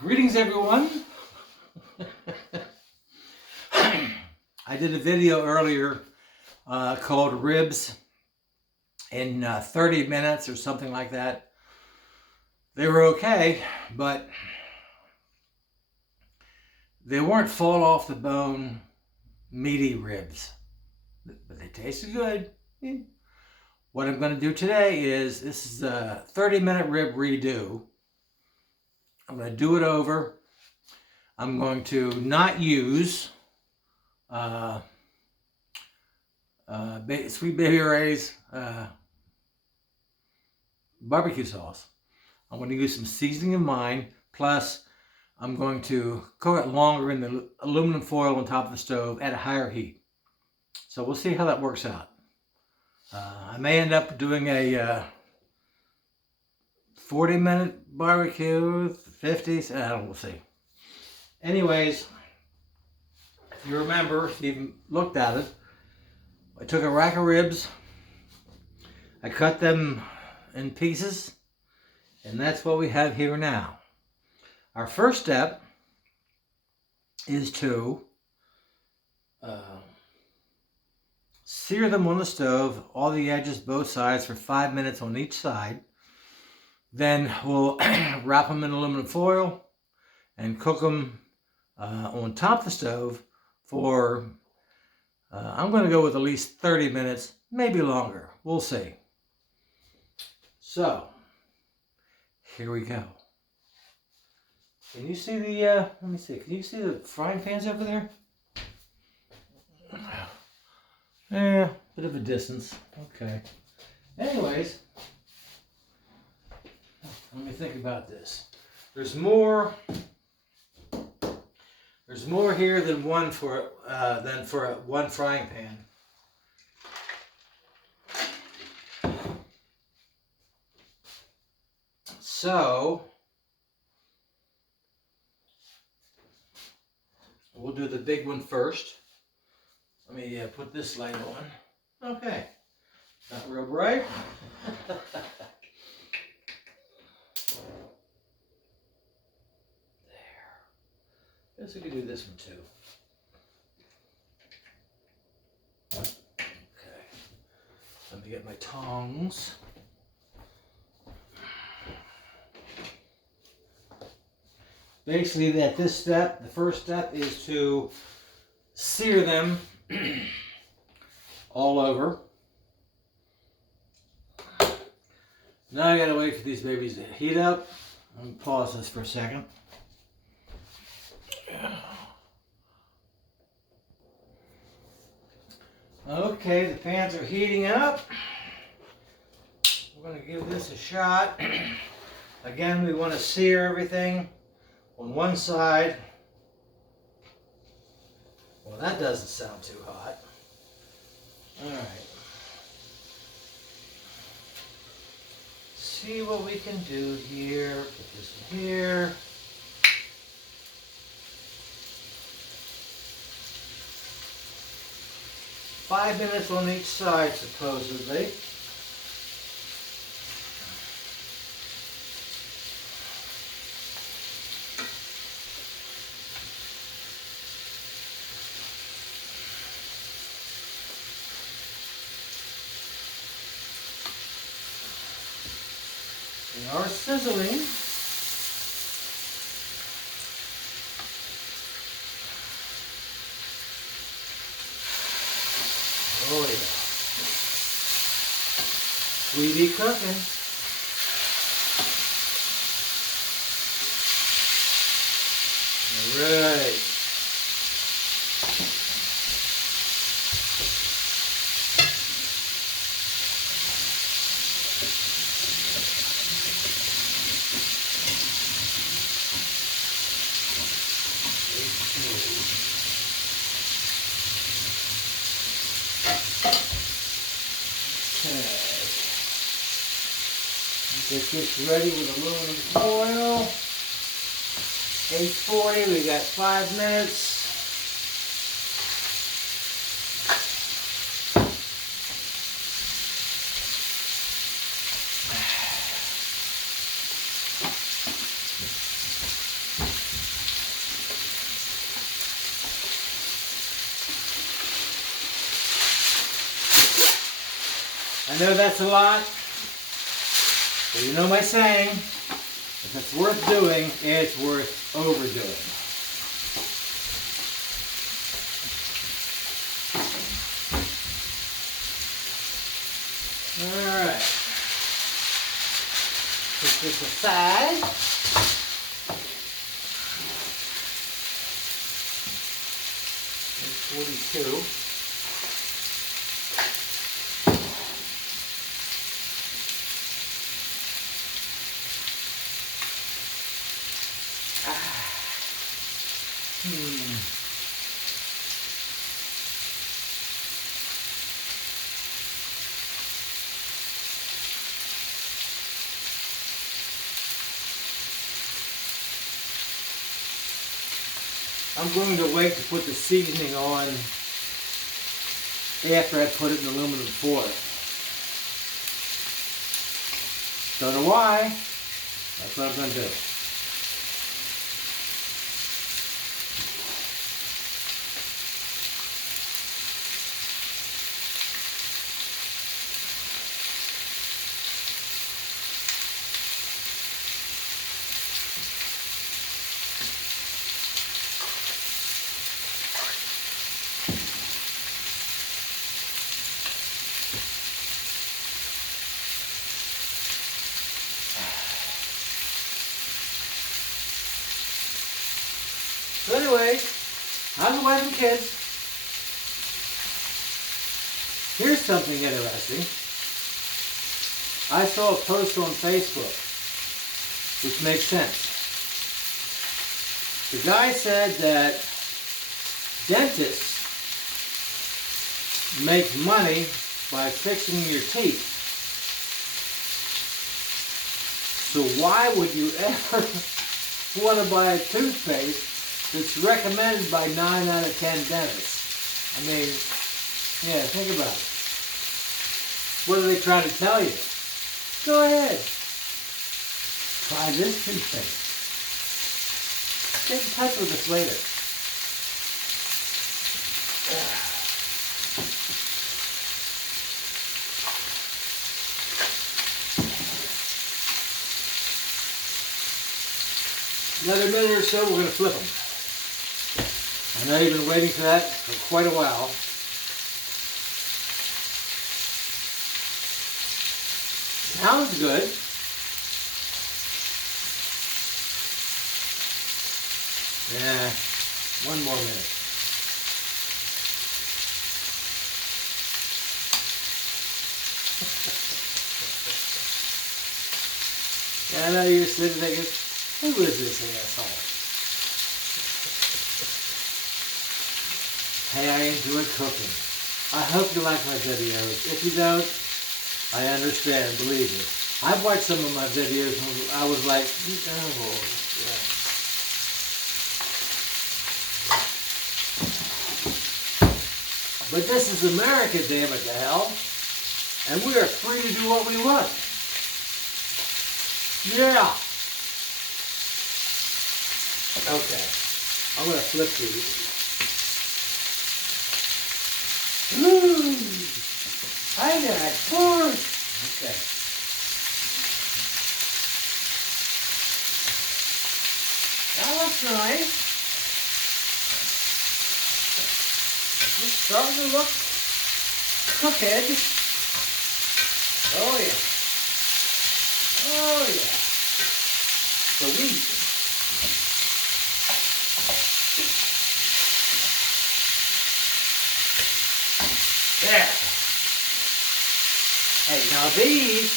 Greetings, everyone. I did a video earlier called Ribs in 30 minutes or something like that. They were okay, but they weren't fall off the bone meaty ribs, but they tasted good. What I'm going to do today is, this is a 30-minute rib redo. I'm going to do it over. I'm going to not use Sweet Baby Ray's barbecue sauce. I'm going to use some seasoning of mine, plus I'm going to cook it longer in the aluminum foil on top of the stove at a higher heat. So we'll see how that works out. I may end up doing a 40-minute barbecue, 50s, I don't know, we'll see. Anyways, if you remember, if you've looked at it, I took a rack of ribs, I cut them in pieces, and that's what we have here now. Our first step is to sear them on the stove, all the edges, both sides, for 5 minutes on each side. Then we'll wrap them in aluminum foil and cook them on top of the stove for, I'm going to go with at least 30 minutes, maybe longer. We'll see. So, here we go. Can you see the, let me see, can you see the frying pans over there? Yeah, bit of a distance. Okay. Anyways, let me think about this. There's more here than one for one frying pan. So we'll do the big one first. Let me put this light on. Okay, not real bright. Guess we could do this one too. Okay, let me get my tongs. Basically, at this step, the first step is to sear them all over. Now I gotta wait for these babies to heat up. Let me pause this for a second. Okay, the pans are heating up. We're going to give this a shot. Again, we want to sear everything on one side. Well, that doesn't sound too hot. All right. See what we can do here. Put this in here. Five minutes on each side, supposedly. They are sizzling. Oh yeah. Sweetie cooking. All right. Get this ready with aluminum foil. 840, we got 5 minutes. I know that's a lot, but you know my saying, if it's worth doing, it's worth overdoing. Alright. Put this aside. 42. I'm going to wait to put the seasoning on after I put it in aluminum foil. Don't know why. That's what I'm going to do. So anyway, how's the wife and kids? Here's something interesting. I saw a post on Facebook, which makes sense. The guy said that dentists make money by fixing your teeth. So why would you ever want to buy a toothpaste that's recommended by 9 out of 10 dentists? I mean, yeah, think about it. What are they trying to tell you? Go ahead. Try this toothpaste. Get in touch with us later. Another minute or so, we're going to flip them. I'm not even waiting for that for quite a while. Sounds good. Yeah, one more minute. Yeah, I know you're sitting thinking, who is this asshole? Hey, I enjoy cooking. I hope you like my videos. If you don't, I understand, believe me. I've watched some of my videos and I was like, oh, yeah. But this is America, damn it to hell. And we are free to do what we want. Yeah. Okay. I'm going to flip these. Ooh. I got four. Okay. That looks nice. It's starting to look cooked. Oh yeah. Oh yeah. Sweet. There. Hey, now these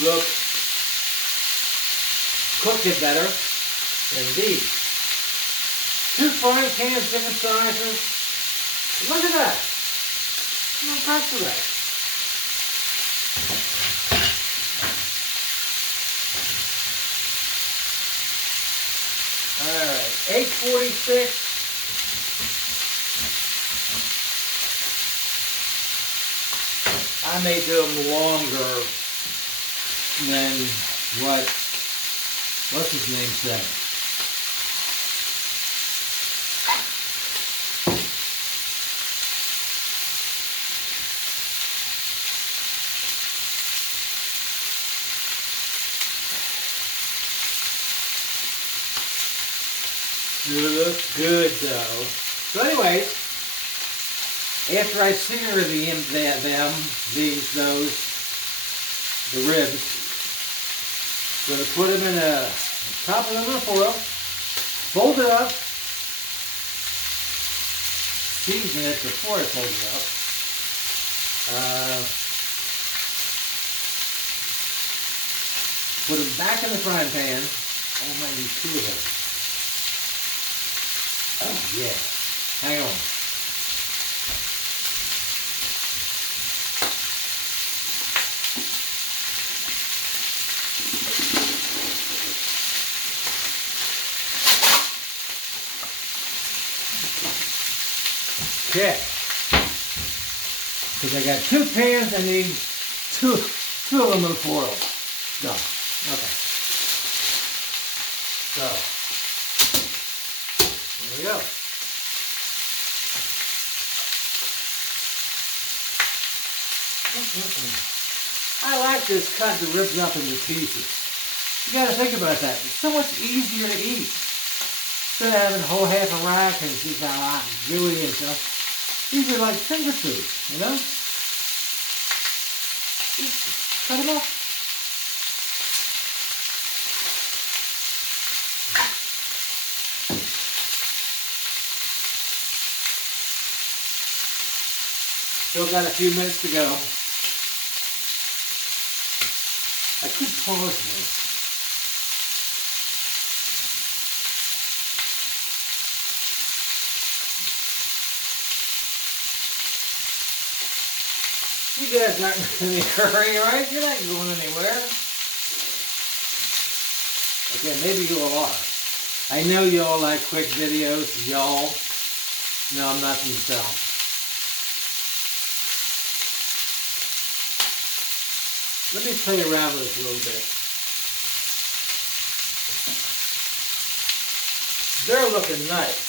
look cooked better than these. 2 frying pans, different sizes. Look at that. I'm impressed with that. Alright, 8:46. I may do them longer than what's his name said. It looks good though. So anyways, after I sear the ribs, I'm going to put them in a top of aluminum foil, fold it up, season it before I fold it up. Put them back in the frying pan. I might need two of them. Oh yeah. Hang on. Okay. Because I got two pans, I need two aluminum foil. Done. Okay. So, there we go. I like this cut the ribs up into pieces. You gotta think about that. It's so much easier to eat. Instead of having a whole half a rack and just how hot and gooey and stuff. These are like finger food, you know? Just cut them up. Still got a few minutes to go. I could pause this. You guys aren't in any hurry, right? You're not going anywhere. Okay, maybe you all are. I know you all like quick videos, y'all. No, I'm not from the South. Let me play around with this a little bit. They're looking nice.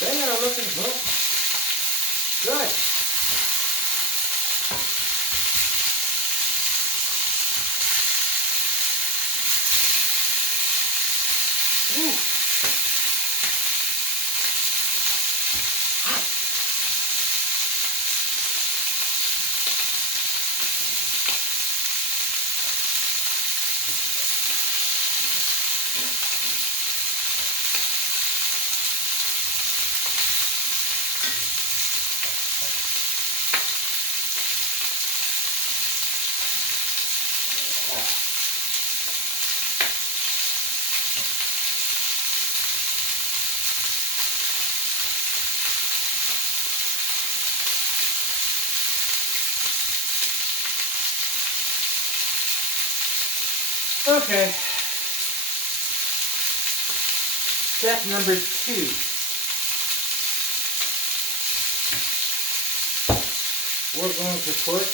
They are looking good. Good. Ooh. Okay. Step number 2. We're going to put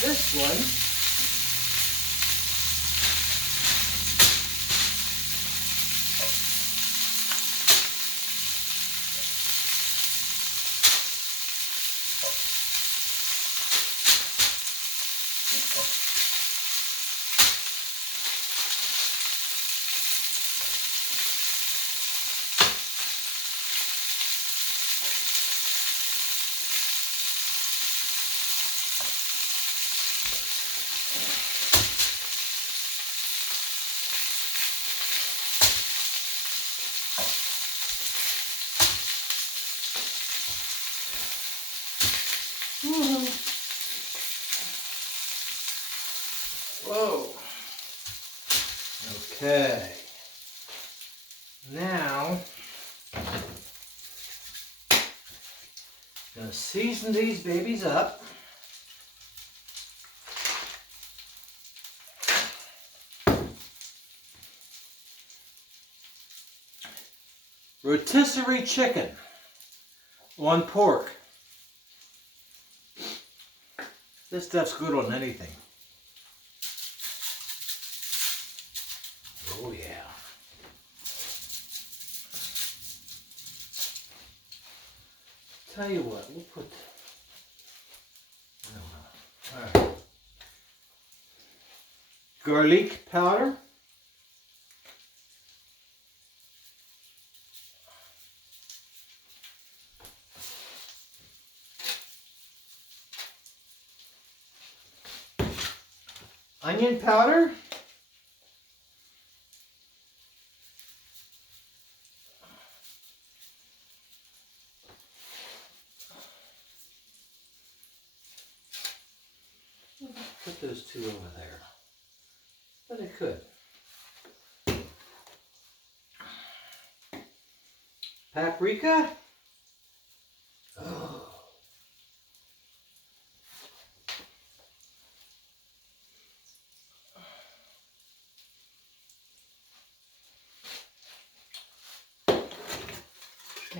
this one Whoa. Okay. Now, gonna season these babies up. Rotisserie chicken on pork. This stuff's good on anything. Oh yeah. Tell you what, we'll put, all right. Garlic powder. Onion powder. Put those two over there. But I could. Paprika. Oh.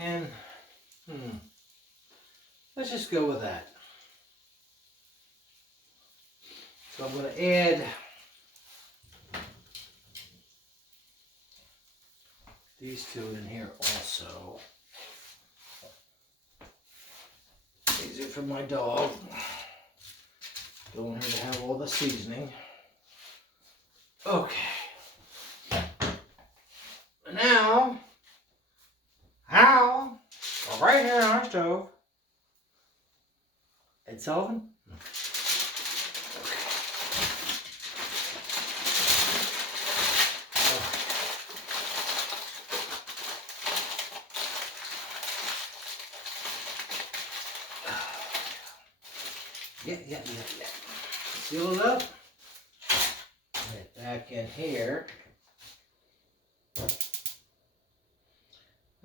And let's just go with that. So I'm going to add these two in here also. These are for my dog. Don't want her to have all the seasoning. Okay. Now, right here on our stove. Ed Sullivan? Yeah. Seal it up. Put it back in here.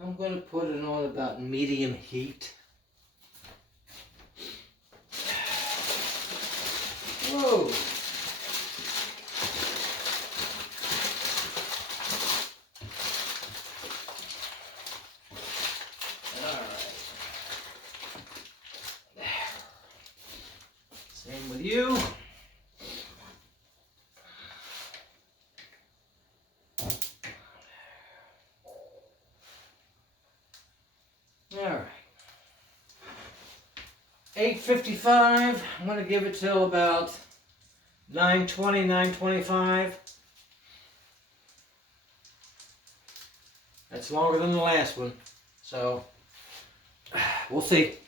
I'm going to put it on about medium heat. Whoa! Same with you. All right. 8:55. I'm going to give it till about 9:20, 9:25. That's longer than the last one. So, we'll see.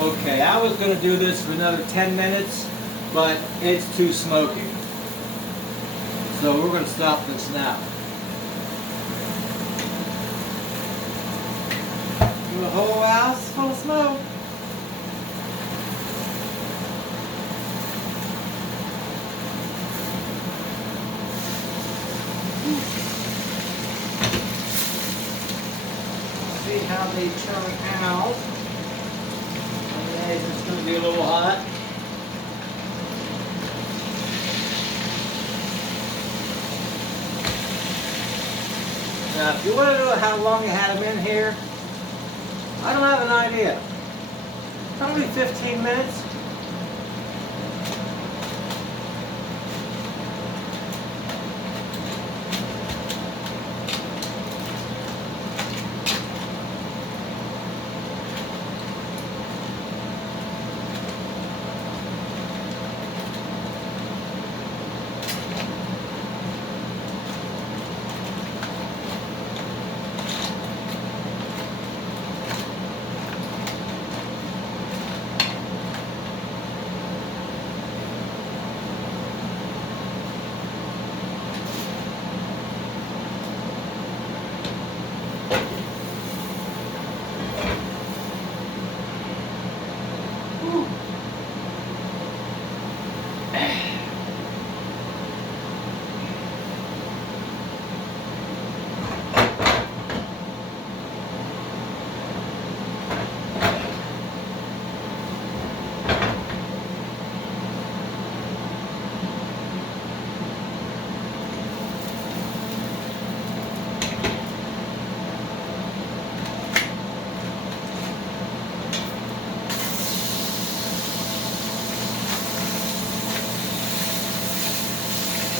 Okay, I was going to do this for another 10 minutes, but it's too smoky. So we're going to stop this now. The whole house is full of smoke. See how they turn out. It's going to be a little hot. Now, if you want to know how long you had them in here, I don't have an idea. Probably 15 minutes.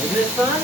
Isn't this fun?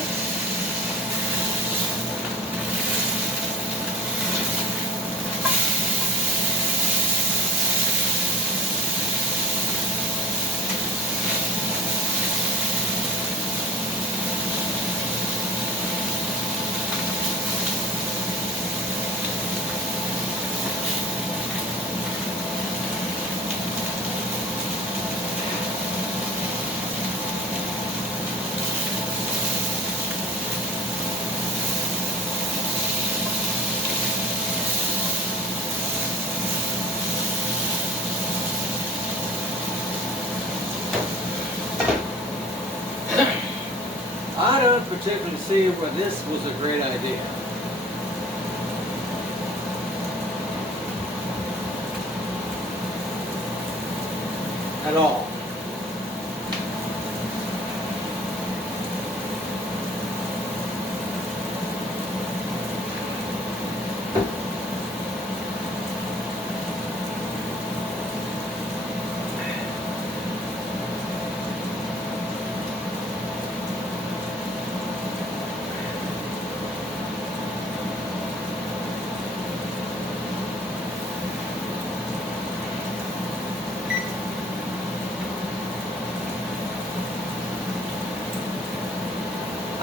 I don't particularly see where this was a great idea. At all.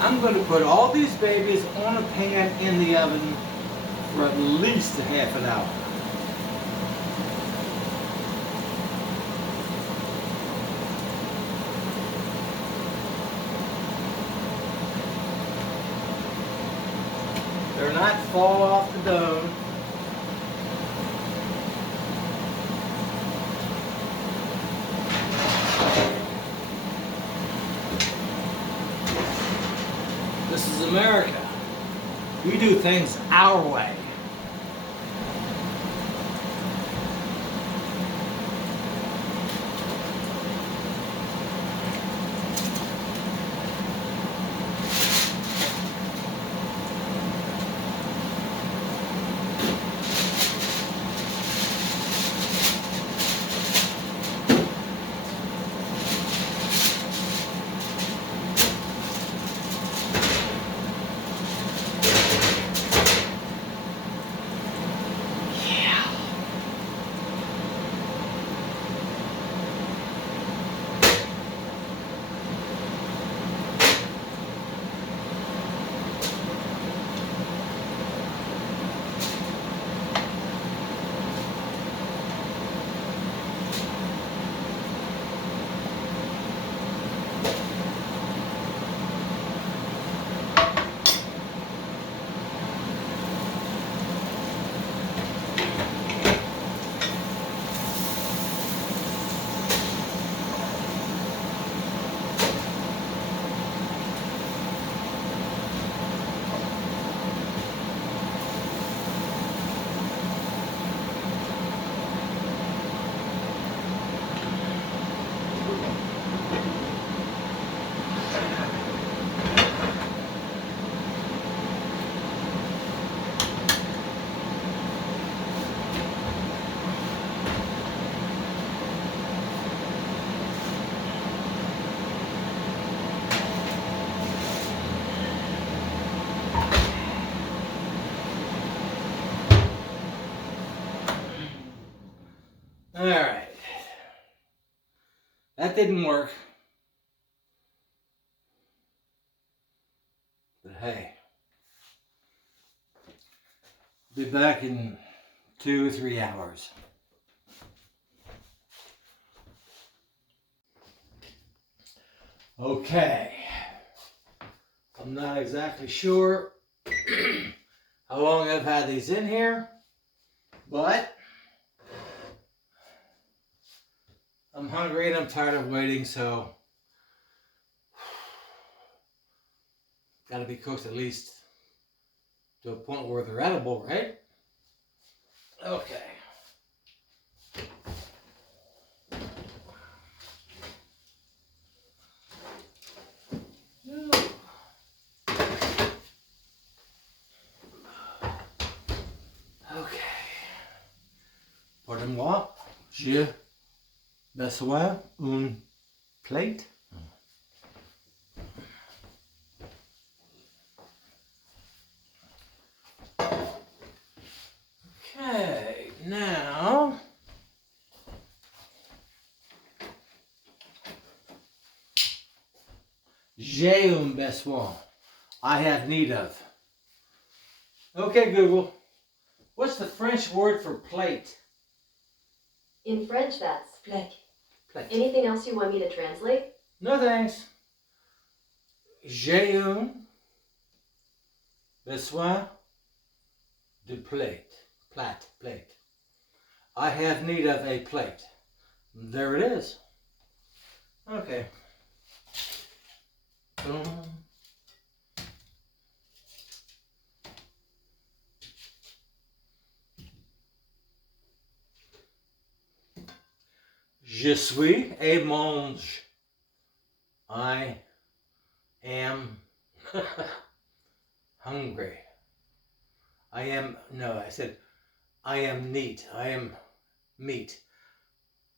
I'm going to put all these babies on a pan in the oven for at least a half an hour. They're not fall off the bone. This is America. We do things our way. All right. That didn't work. But hey, be back in 2 or 3 hours. Okay. I'm not exactly sure how long I've had these in here, but I'm hungry and I'm tired of waiting, so gotta be cooked at least to a point where they're edible, right? Okay. Okay. Pardon-moi, je besoin une plate. J'ai un besoin. I have need of. Okay, Google. What's the French word for plate? In French, that's Plaque. Plate. anything else you want me to translate? No thanks. J'ai un besoin de plate. Plate. I have need of a plate. There it is. Okay. Boom. Je suis et mange. I am hungry. I said I am neat. I am meat.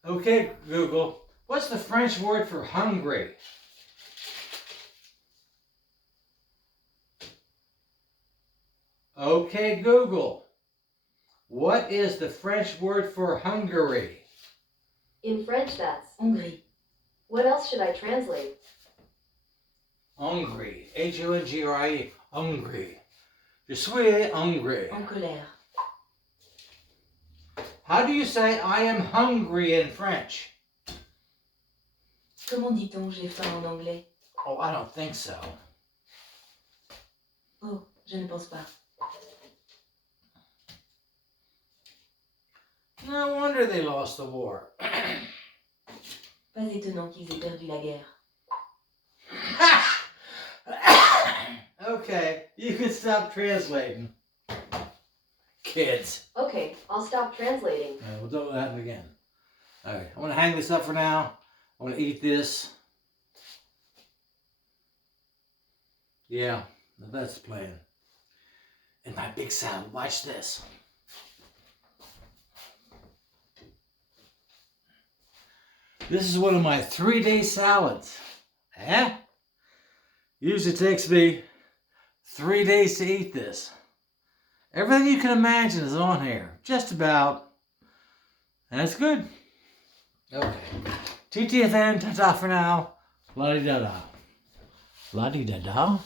Okay, Google, what's the French word for hungry? Okay, Google, what is the French word for Hungary? In French, that's Hongrie. what else should I translate? Hungry. H-U-N-G-R-I-E. Hungry. Je suis hungry. En colère. How do you say I am hungry in French? Comment dit-on j'ai faim en anglais? Oh, I don't think so. Oh, je ne pense pas. No wonder they lost the war. Pas étonnant qu'ils aient perdu la guerre. Okay, you can stop translating. Kids. Okay, I'll stop translating. All right, well, don't happen again. All right, I'm going to hang this up for now. I'm going to eat this. Yeah, that's the plan. And my big salad. Watch this. This is one of my 3-day salads. Eh? Usually takes me 3 days to eat this. Everything you can imagine is on here. Just about. And it's good. Okay. TTFN, ta-ta for now. La-di-da-da. La-di-da-da.